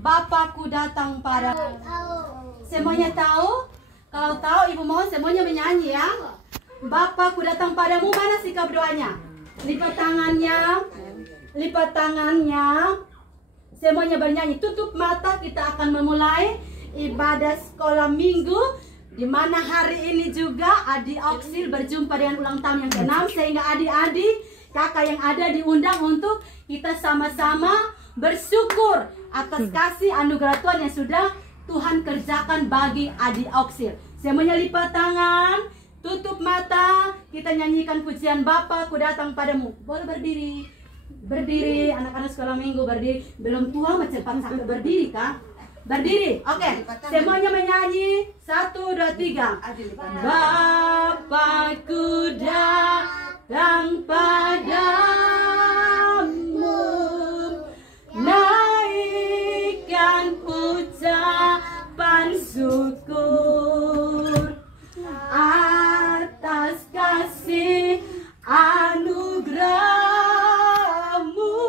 Bapakku datang pada. Semuanya tahu? Kalau tahu, ibu mohon semuanya menyanyi ya. Bapakku datang padamu. Mana sikap doanya? Lipat tangannya, lipat tangannya. Semuanya bernyanyi. Tutup mata, kita akan memulai ibadah sekolah minggu, di mana hari ini juga adik Oksil berjumpa dengan ulang tahun yang ke-6, sehingga adik-adik kakak yang ada diundang untuk kita sama-sama bersyukur atas kasih anugerah Tuhan yang sudah Tuhan kerjakan bagi adik Oksil. Semuanya lipat tangan, tutup mata, kita nyanyikan pujian Bapakku datang padamu. Boleh berdiri, berdiri, anak-anak sekolah minggu berdiri. Belum tua macam cepat sampai berdiri kah? Berdiri, oke. Semuanya menyanyi. 1, 2, 3. Bapakku datang padamu, naikkan ucapan syukur atas kasih anugerahmu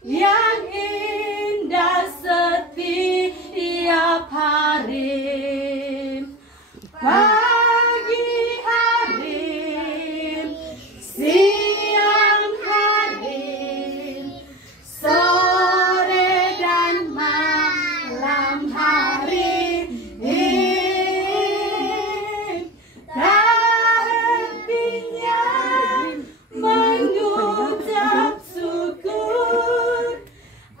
yang indah setiap hari. Pagi hari, siang hari, sore dan malam hari, tak hentinya mengucap syukur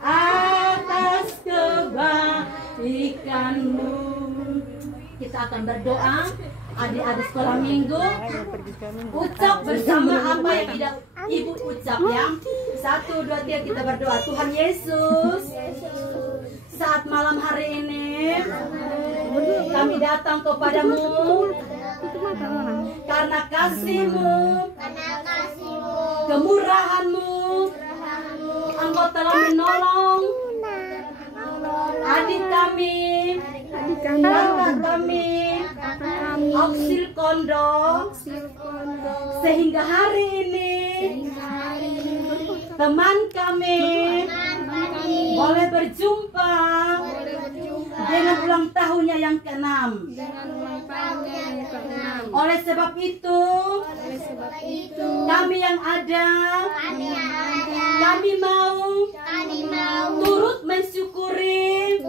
atas kebaikanmu. Kita akan berdoa, adik-adik sekolah minggu, ucap bersama apa yang tidak ibu ucap ya. 1, 2, 3 kita berdoa. Tuhan Yesus, saat malam hari ini kami datang kepadamu karena kasih-Mu, kemurahan-Mu. Engkau telah menolong adik kami, kakak kami, Oksil Kondo, sehingga hari ini teman kami boleh berjumpa dengan ulang tahunnya yang ke-6. Oleh sebab itu, kami yang ada, kami mau turut mensyukuri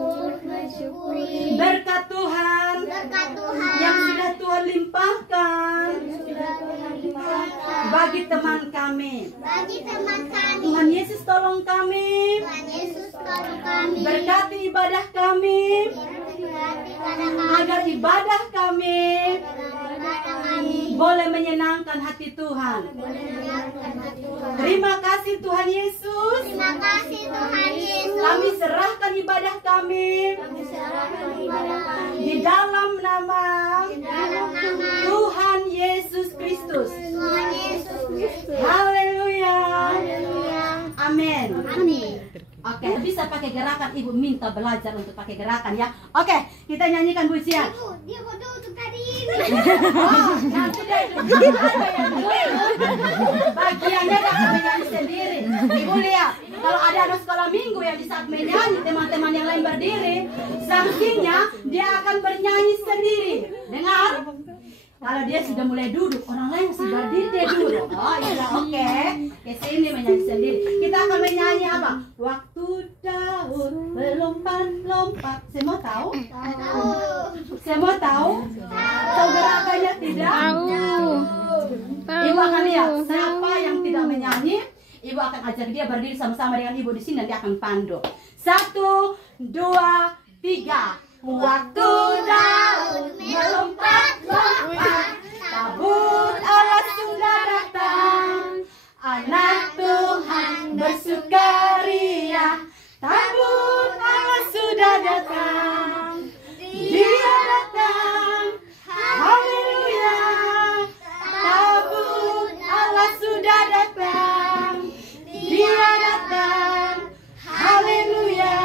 berkat Tuhan yang sudah Tuhan limpahkan bagi teman kami. Tuhan Yesus tolong kami, berkati ibadah kami, agar ibadah kami boleh menyenangkan hati Tuhan. Terima kasih Tuhan Yesus. Kami serahkan ibadah kami di dalam nama Tuhan Yesus Kristus. Haleluya. Amin. Oke, bisa pakai gerakan. Ibu minta belajar untuk pakai gerakan ya. Oke, kita nyanyikan pujian. Dia bodoh untuk tadi ini. Oh, nah, sudah itu. Ada yang dulu. Bagiannya dapat menyanyi sendiri. Ibu lihat, kalau ada anak sekolah minggu yang di saat menyanyi teman-teman yang lain berdiri, sanksinya dia akan bernyanyi sendiri. Dengar? Kalau dia sudah mulai duduk, orang lain masih berdiri, dia duduk. Oh iya, oke. Ke sini menyanyi sendiri. Kita akan menyanyi apa? Waktu Daud melompat-lompat. Semua tahu? Tahu. Semua tahu? Tahu gerakannya tidak? Tahu. Ibu akan lihat siapa yang tidak menyanyi. Ibu akan ajak dia berdiri sama-sama dengan ibu di sini, nanti akan pandu. 1, 2, 3. Waktu Daud melompat-lompat, tabut Allah sudah datang, anak Tuhan bersukaria, tabut Allah sudah datang, Dia datang, haleluya, tabut Allah sudah datang, Dia datang, haleluya.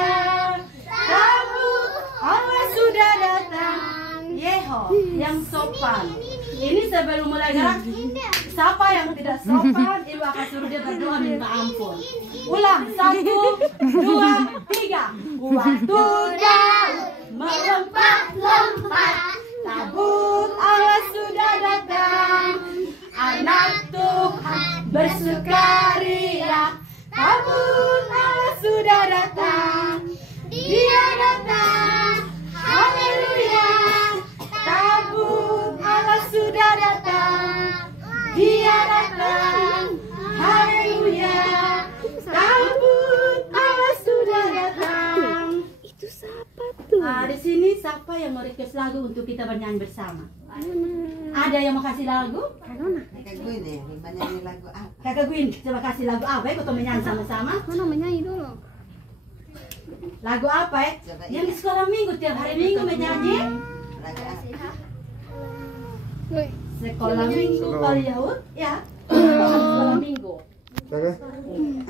Allah sudah datang, Yeho yang sopan. Ini sebelum mulai gerak, 1, siapa yang tidak sopan, ibu akan suruh dia berdoa minta ampun. Ulang, 1, 2, 3. Waktu Daud melompat-lompat, tabut Allah sudah datang. Anak Tuhan bersukaria, tabut Allah sudah datang. Dia datang, haleluya. Tabut Allah sudah datang. Dia datang, haleluya. Tabut Allah sudah datang. Itu siapa tuh? Di sini siapa yang mau request lagu untuk kita bernyanyi bersama? Ada yang mau kasih lagu? Kakak gue deh, nyanyi lagu apa? Kakak Gwin, coba kasih lagu apa ya? Kita menyanyi sama-sama. Mana menyanyi dulu? Lagu apa ya? Yang di sekolah minggu, tiap hari minggu menyanyi. Lagu apa? Sekolah minggu kali Yahud, ya. Sekolah minggu.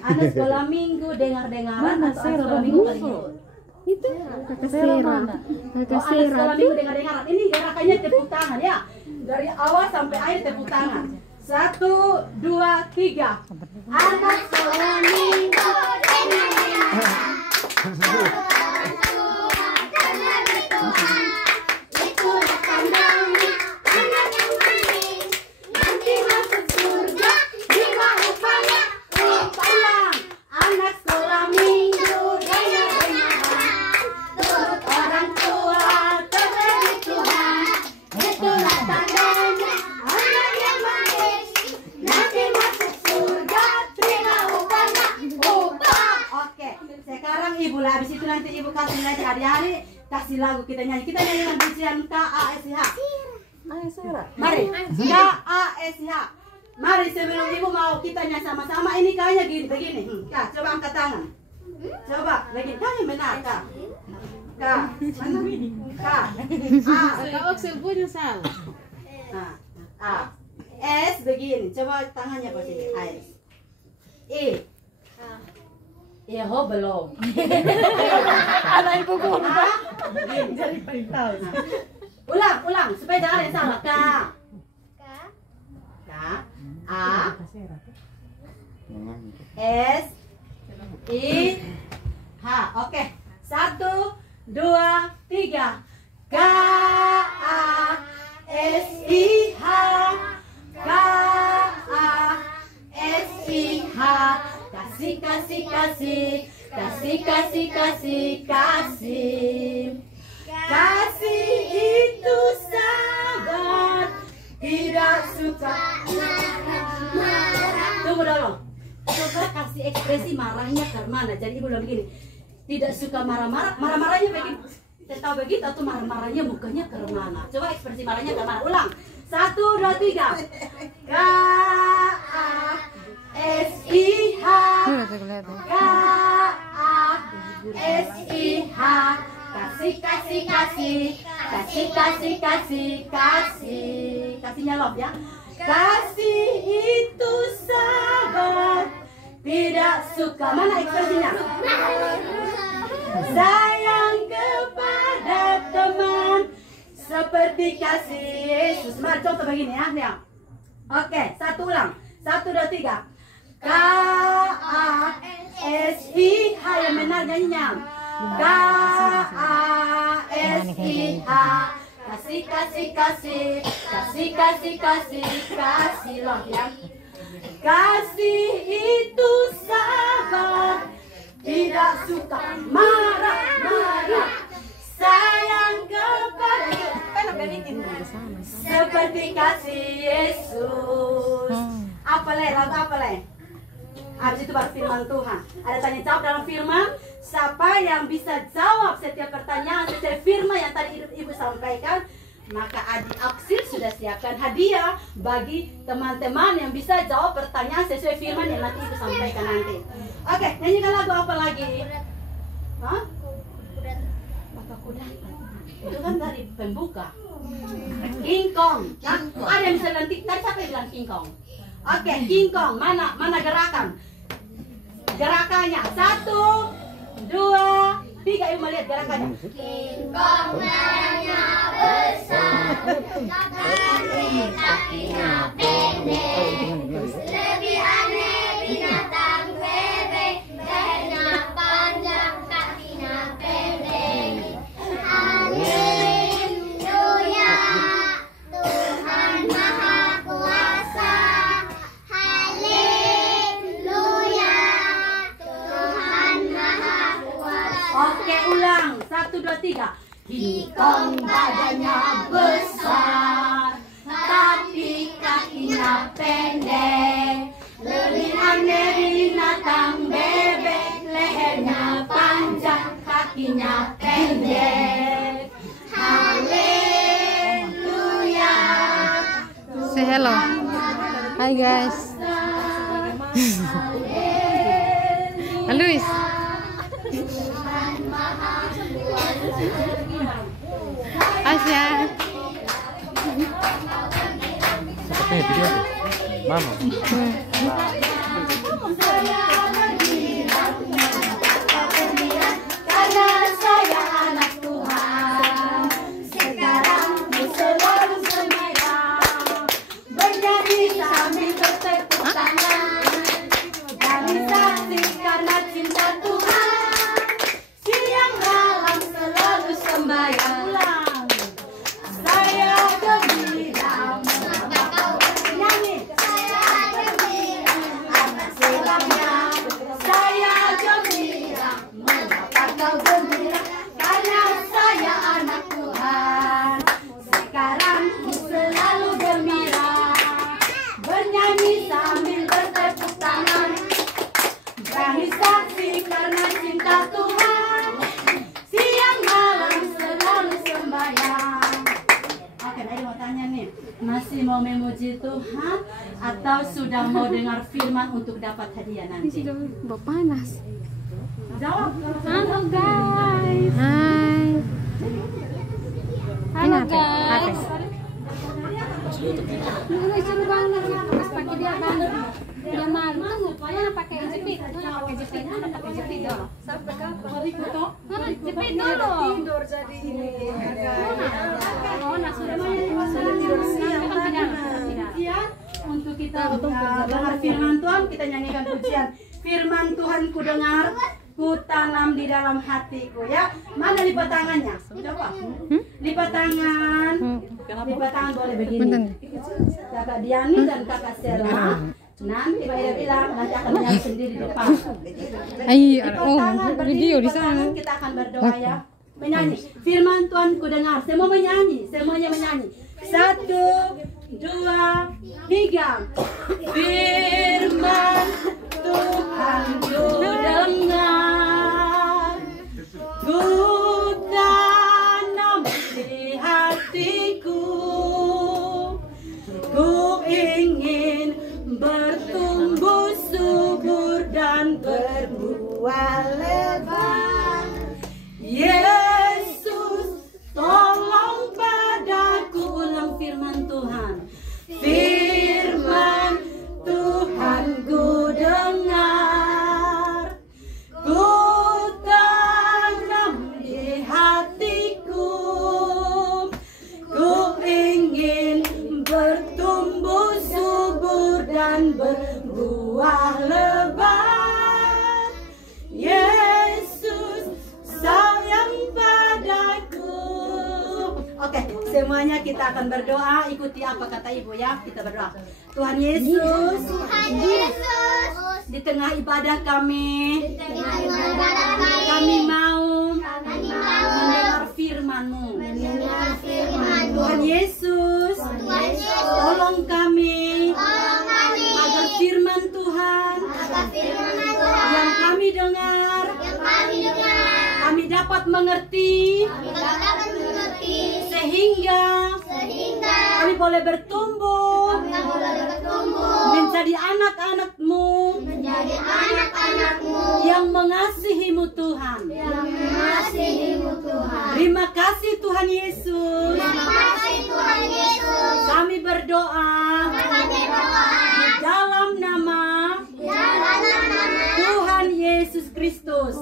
Ada sekolah minggu dengar-dengaran atau ada sekolah minggu kali Yahud? Itu kakak Sera. Kakak Ada Sera sekolah tuh. minggu dengar-dengaran. Ini gerakannya tepuk tangan ya. Dari awal sampai akhir tepuk tangan. 1, 2, 3. Anak sekolah minggu dengar-dengaran. Itulah tandanya anak yang manis, nanti masuk surga, terima upahnya. Ulang, anak sekolah minggu dengar-dengaran, turut orang tua terberi Tuhan. Itulah tandanya anak yang manis, nanti masuk surga, terima upahnya. Oke, sekarang ibu lah. Habis itu nanti ibu kasih lagi adik-adik, kasih lagu kita nyanyi. Kita nyanyi dengan bisian KASH. Mari, KASH. Mari sebelum ibu mau kita nyanyi sama-sama. Ini kayaknya gini, begini. Kak, coba angkat tangan. Coba, begini. Kayaknya benar, Kak. Kak, mana? Kak. A. A. S begini. Coba tangannya ke sini. S. I. Ho belum. Ada ibu guru. Jadi paling tahu. Ulang supaya jangan ada yang salah. K. A. S. I. H. Oke. 1, 2, 3. K. A. S. I. H. K. A. S. I. H. Kasih, kasih, kasih. Kasih, kasih, kasih, kasih. Kasih itu sabar, tidak suka marah. Tunggu dulu. Coba kasih ekspresi marahnya ke mana. Jadi ibu bilang begini, tidak suka marah-marah. Marah-marahnya begini. Kita tahu begitu atau marah-marahnya mukanya ke mana. Coba ekspresi marahnya ke mana. Ulang. 1, 2, 3. K A S I H. K A S I H. Kasih, kasih, kasih. Kasih, kasih, kasih, kasih. Kasihnya love ya. Kasih itu sabar, tidak suka. Mana ekspresinya? Sayang kepada teman seperti kasih Yesus. Mari contoh begini ya. Oke, satu ulang. 1, 2, 3. K A S I H. Yang benar nyanyinya. K A S I H. Kasih, kasih, kasih. Kasih, kasih, kasih. Kasih love ya. Kasih itu sabar, tidak suka marah-marah. Sayang kepada seperti kasih Yesus. Apa leh? Lagu apa leh? Habis itu baru firman Tuhan. Ada tanya jawab dalam firman. Siapa yang bisa jawab setiap pertanyaan, setiap firman yang tadi ibu sampaikan, maka adik Aksil sudah siapkan hadiah bagi teman-teman yang bisa jawab pertanyaan sesuai firman yang nanti ibu sampaikan nanti. Oke, nyanyikan lagu apa lagi? Hah? Maka kuda. Itu kan dari pembuka. King Kong. Nah, ada yang bisa ganti. Tadi siapa yang bilang King Kong? Oke, King Kong. Mana gerakan? Gerakannya 1, 2, 3. Ibu melihat gerakannya. King Kong marahnya besar. kakinya pendek, lebih aneh binatang bebek, lehernya panjang, kakinya pendek. Haleluya, Tuhan Maha Kuasa. Haleluya, Tuhan Maha Kuasa. Oke, ulang. 1, 2, 3. Hikong badannya besar, tapi kakinya pendek. Lebih aneh binatang bebek, lehernya panjang, kakinya pendek. Haleluya. Say hello. Hi guys. Luis. Asya. Sepertinya video tuh. Mama. Karena saya anak Tuhan, sekarang selalu gembira, bernyanyi sambil bertepuk tangan, kami saksi karena cinta Tuhan, siang malam selalu sembahyang. Saya gembira, nyanyi. Saya gembira atas selangnya. Saya gembira, mengapa kau gembira? Karena saya anak Tuhan. Sekarang selalu gembira, bernyanyi sambil bertepuk tangan, berani saksi karena cinta Tuhan, siang malam selalu sembahyang. Oke, Nadi mau tanya nih, masih mau memuji Tuhan atau sudah mau dengar firman untuk dapat hadiah nanti? Bawa panas. Jawab. Halo guys. Hai. Halo guys. Ini seru banget ya, pas pakai dia banget. Dia malu tuh, mana pakai jepit, mana pakai jepit, mana pakai jepit dulu. Sampai kapan? Hari foto? Mana jepit dulu. Tidur jadi ini. Mana sudah tidur siang. Iya, untuk kita dengar firman Tuhan, kita nyanyikan pujian. Firman Tuhan ku dengar, ku tanam di dalam hatiku, ya. Mana lipat tangannya? Coba. Lipat tangan. Lipat tangan boleh begini. Kakak Diani dan kakak Selma. Nanti Mbak bilang nanti akan menyanyi sendiri di depan. Lipat tangan video di lipat sana. tangan, kita akan berdoa ya. Menyanyi. Firman Tuhan ku dengar. Semua menyanyi, semuanya menyanyi. 1, 2, 3. Firman Tuhan ku dengar, ku tanam di hatiku, ku ingin bertumbuh subur dan berbuah lebat. Yesus, tolong padaku, ulang firman Tuhan. Firman Tuhan ku dengar, ku tanam di hatiku, ku ingin bertumbuh subur dan berbuah lebat. Yesus sayang padaku. Oke, semuanya kita akan berdoa. Ikuti apa kata Ibu ya. Kita berdoa. Tuhan Yesus, di tengah ibadah kami, kami mau mendengar firman-Mu. Tuhan Yesus, tolong kami agar firman Tuhan yang kami dengar, kami dapat mengerti, sehingga kami boleh bertumbuh menjadi anak-anak-Mu yang mengasihi-Mu Tuhan. Terima kasih Tuhan Yesus. Kami berdoa di dalam nama Tuhan Yesus Kristus.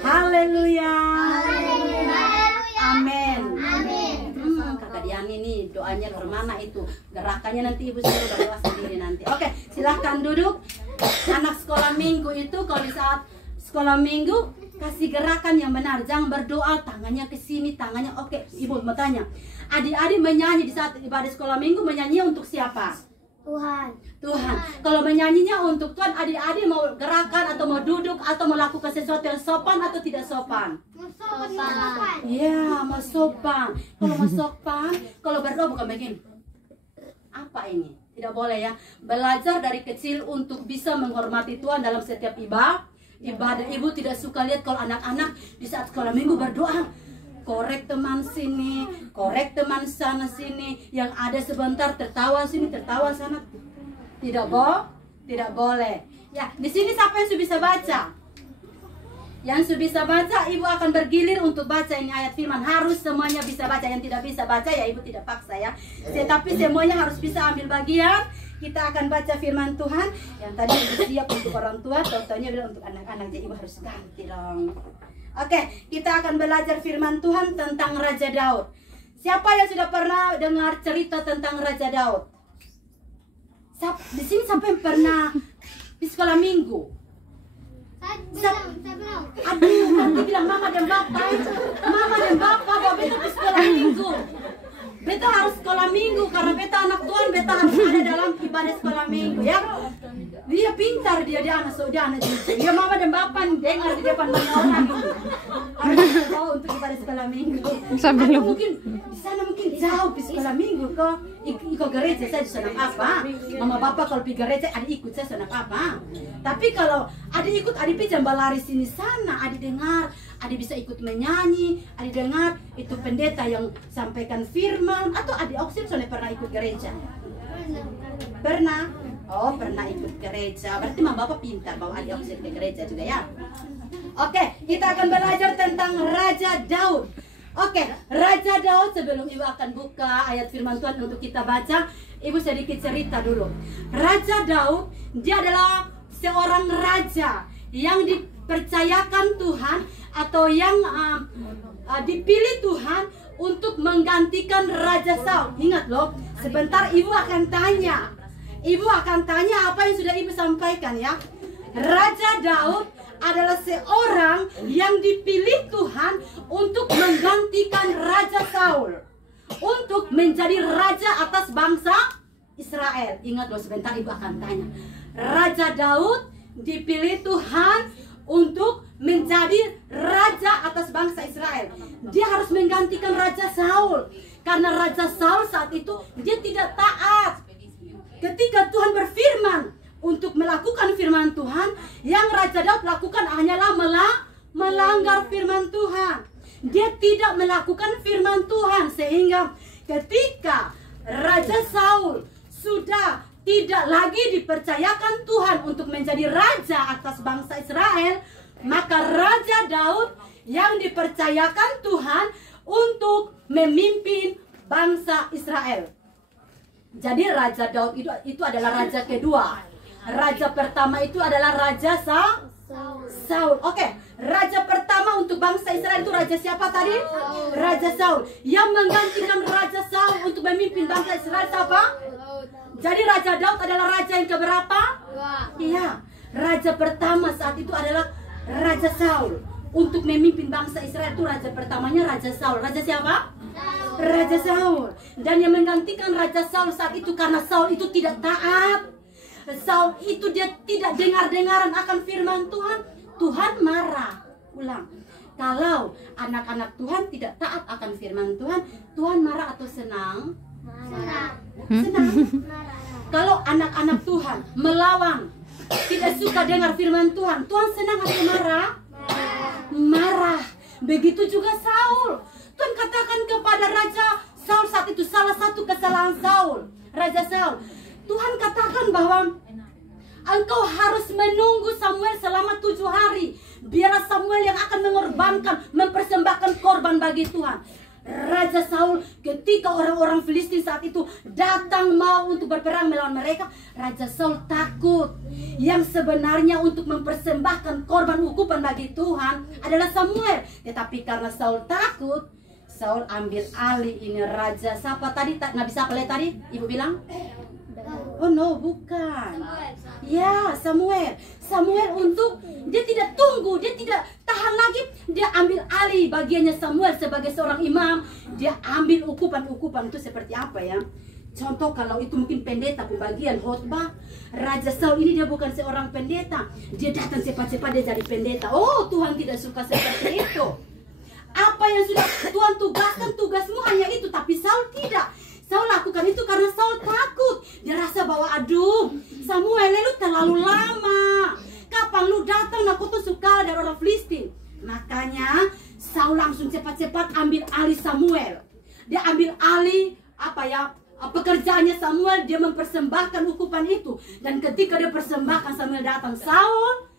Haleluya. Amin. motor. Mana itu gerakannya, nanti ibu suruh berdoa sendiri nanti. Oke, silahkan duduk. Anak sekolah minggu itu kalau di saat sekolah minggu kasih gerakan yang benar, jangan berdoa tangannya ke sini, tangannya. Oke, ibu mau tanya, adik-adik menyanyi di saat ibadah sekolah minggu menyanyi untuk siapa? Tuhan. Tuhan. Kalau menyanyinya untuk Tuhan, adik-adik mau gerakan atau mau duduk atau mau lakukan sesuatu yang sopan atau tidak sopan? Sopan. Ya, mau sopan. Kalau mau sopan, kalau berdoa bukan begini. Apa ini? Tidak boleh ya. Belajar dari kecil untuk bisa menghormati Tuhan dalam setiap ibadah. Ibu tidak suka lihat kalau anak-anak di saat sekolah minggu berdoa, korek teman sini, korek teman sana sini, yang ada sebentar tertawa sini, tertawa sana. Tidak boleh. Ya, di sini siapa yang sudah bisa baca? Yang sudah bisa baca, ibu akan bergilir untuk baca ini ayat firman. Harus semuanya bisa baca. Yang tidak bisa baca ya ibu tidak paksa ya. Tetapi semuanya harus bisa ambil bagian. Kita akan baca firman Tuhan. Yang tadi ibu siap untuk orang tua, contohnya bilang untuk anak-anak. Jadi ibu harus ganti dong. Oke, kita akan belajar firman Tuhan tentang Raja Daud. Siapa yang sudah pernah dengar cerita tentang Raja Daud? Di sini sampai pernah di sekolah minggu. Saya belum. Aduh, nanti bilang mama dan bapak bahwa beta di sekolah minggu. Beta harus sekolah minggu karena beta anak Tuhan, beta harus ada dalam ibadah sekolah minggu ya. Dia pintar, dia anak cucu. Dia mama dan bapak dengar di depan banyak orang harus bawa untuk ibadah sekolah minggu. Atau mungkin di sana mungkin jauh di sekolah minggu kok ikut gereja saya di sana apa? Mama bapak kalau pergi gereja adik ikut saya sana apa? Tapi kalau adik ikut, adik pinjam balari sini sana, adik dengar, adik bisa ikut menyanyi, adik dengar itu pendeta yang sampaikan firman, atau adik Oksil soalnya pernah ikut gereja? Pernah? Oh, pernah ikut gereja. Berarti mama bapak pintar bawa adik Oksil ke gereja juga ya. Oke, kita akan belajar tentang Raja Daud. Oke, Raja Daud, sebelum ibu akan buka ayat firman Tuhan untuk kita baca, ibu sedikit cerita dulu. Raja Daud, dia adalah seorang raja yang dipercayakan Tuhan atau yang dipilih Tuhan untuk menggantikan Raja Saul. Ingat loh, sebentar ibu akan tanya. Ibu akan tanya apa yang sudah ibu sampaikan ya. Raja Daud adalah seorang yang dipilih Tuhan untuk menggantikan Raja Saul, untuk menjadi raja atas bangsa Israel. Ingat loh, sebentar ibu akan tanya. Raja Daud dipilih Tuhan untuk menjadi raja atas bangsa Israel. Dia harus menggantikan Raja Saul, karena Raja Saul saat itu dia tidak taat. Ketika Tuhan berfirman untuk melakukan firman Tuhan, yang Raja Daud lakukan hanyalah melanggar firman Tuhan. Dia tidak melakukan firman Tuhan, sehingga ketika Raja Saul sudah tidak lagi dipercayakan Tuhan untuk menjadi raja atas bangsa Israel, maka Raja Daud yang dipercayakan Tuhan untuk memimpin bangsa Israel. Jadi Raja Daud itu adalah raja kedua. Raja pertama itu adalah Raja Saul. Oke, raja pertama untuk bangsa Israel itu raja siapa tadi? Raja Saul. Yang menggantikan Raja Saul untuk memimpin bangsa Israel siapa? Jadi Raja Daud adalah raja yang keberapa? Iya, raja pertama saat itu adalah Raja Saul. Untuk memimpin bangsa Israel itu raja pertamanya Raja Saul. Raja siapa? Raja Saul. Dan yang menggantikan Raja Saul saat itu karena Saul itu tidak taat. Saul itu dia tidak dengar-dengaran akan firman Tuhan. Tuhan marah. Ulang. Kalau anak-anak Tuhan tidak taat akan firman Tuhan, Tuhan marah atau senang? Senang. Kalau anak-anak Tuhan melawan, tidak suka dengar firman Tuhan, Tuhan senang atau marah? Marah. Begitu juga Saul. Tuhan katakan kepada Raja Saul saat itu, salah satu kesalahan Saul, Raja Saul, Tuhan katakan bahwa engkau harus menunggu Samuel selama 7 hari. Biarlah Samuel yang akan mengorbankan, mempersembahkan korban bagi Tuhan. Raja Saul, ketika orang-orang Filistin saat itu datang mau untuk berperang melawan mereka, Raja Saul takut. Yang sebenarnya untuk mempersembahkan korban hukuman bagi Tuhan adalah Samuel. Tetapi karena Saul takut, Saul ambil alih ini raja. Siapa tadi? Nabi siapa tadi? Ibu bilang? Oh no, bukan. Ya, Samuel. Samuel untuk dia tidak tunggu, dia tidak tahan lagi, dia ambil alih bagiannya Samuel sebagai seorang imam. Dia ambil ukupan-ukupan itu seperti apa ya? Contoh kalau itu mungkin pendeta pembagian khotbah. Raja Saul ini dia bukan seorang pendeta. Dia datang cepat-cepat dia jadi pendeta. Oh, Tuhan tidak suka seperti itu. Apa yang sudah Tuhan tugaskan, tugasmu hanya itu. Tapi Saul tidak. Saul lakukan itu karena Saul takut. Dia rasa bahwa aduh, Samuel lu terlalu lama. Kapan lu datang aku tuh suka dari orang Filistin. Makanya Saul langsung cepat-cepat ambil alih Samuel. Dia ambil alih pekerjaannya Samuel. Dia mempersembahkan ukupan itu. Dan ketika dia persembahkan, Samuel datang. Saul,